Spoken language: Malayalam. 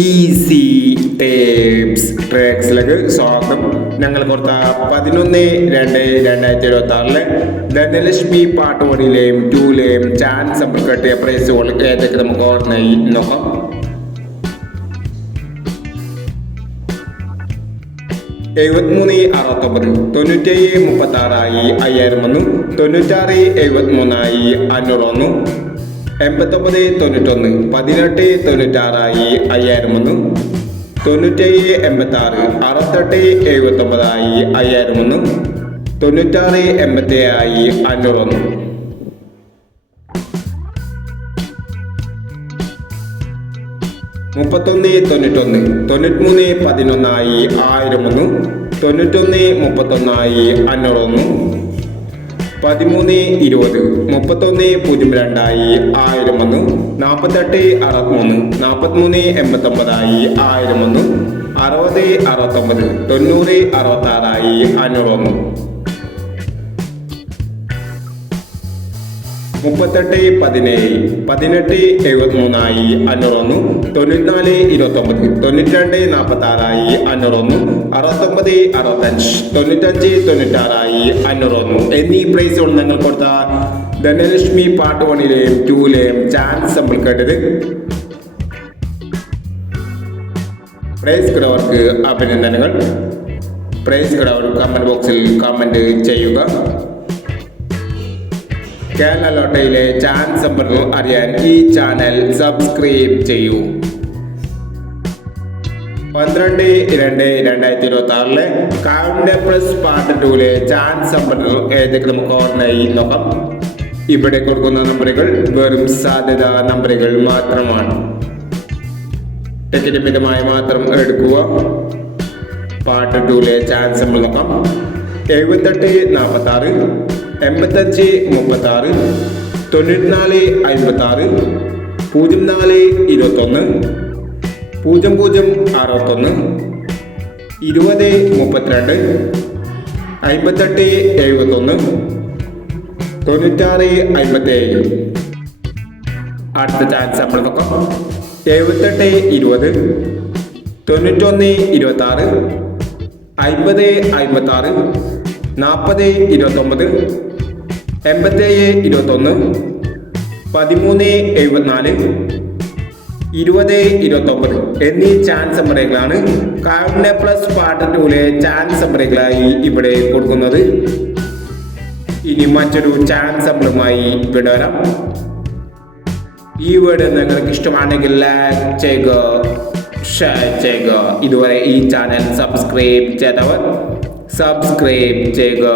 ഈസി ടേപ്സ് ട്രാക്സിലേക്ക് സ്വാഗതം. ഞങ്ങൾ കൊടുത്ത 11/2/2026 ധനലക്ഷ്മി പാട്ടുപടിയിലെയും 2ലെയും ചാൻസ് നമ്മൾ കെട്ടിയ പ്രൈസുകൾ ഏതൊക്കെ നമുക്ക് ഓർമ്മയായി നോക്കാം. $73 $69 97 36 5001 96 73 501 89 91 18 96 5001 97 86 68 79 5001 96 87 501 31 91 93 11 1001 91 31 501 13 20 31 02 1001 48 63 43 89 1001 60 69 90 66 501 38 17 18 73 501 94 29 92 46 501 69 65 95 96 501 എന്നീ പ്രൈസുകൾ ഞങ്ങൾ കൊടുത്ത ധനലക്ഷ്മി പാർട്ട് 1ലെയും 2ലെയും ചാൻസ് നമ്മൾ കേട്ടത്. പ്രൈസ് കിടവർക്ക് അഭിനന്ദനങ്ങൾ. പ്രൈസ് കിടവർ കമന്റ് ബോക്സിൽ കമന്റ് ചെയ്യുക. കേരള ലോട്ടറിയിലെ ചാൻസ് നമ്പർ അറിയാൻ ഈ ചാനൽ സബ്സ്ക്രൈബ് ചെയ്യൂ. 12/2/2026 കാവ്യ പ്ലസ് പാർട്ട് 2ലെ ചാൻസ് നമ്പർ ഏതൊക്കെ നമുക്ക് ഓർമ്മയായി നോക്കാം. ഇവിടെ കൊടുക്കുന്ന നമ്പറുകൾ വെറും സാധ്യത നമ്പറുകൾ മാത്രമാണ്. ടിക്കറ്റ് മിതമായി മാത്രം എടുക്കുക. പാർട്ട് 2ലെ ചാൻസ് നമ്പർ നോക്കാം. 78 46 85 36 94 56 04 21 00 61 20 32 58 71 96 57. അടുത്ത ചാൻസ് നമ്മൾ നോക്കാം. 78 20 91 26 50 56 40 29 87 21 13 74 20 29 എന്നീ ചാൻസ് നമ്പറുകളാണ് കാവ്യ പ്ലസ് പാർട്ട് 2ലെ ചാൻസ് നമ്പറുകളായി ഇവിടെ കൊടുക്കുന്നത്. ഇനി മറ്റൊരു ചാൻസ് നമ്പറുമായി വിടാം. ഈ വീഡിയോ നിങ്ങൾക്ക് ഇഷ്ടമാണെങ്കിൽ ലൈക്ക് ചെയ്യുക, ഷെയർ ചെയ്യുക. ഇതുവരെ ഈ ചാനൽ സബ്സ്ക്രൈബ് ചെയ്തവർ സബ്സ്ക്രൈബ് ചെയ്യുക.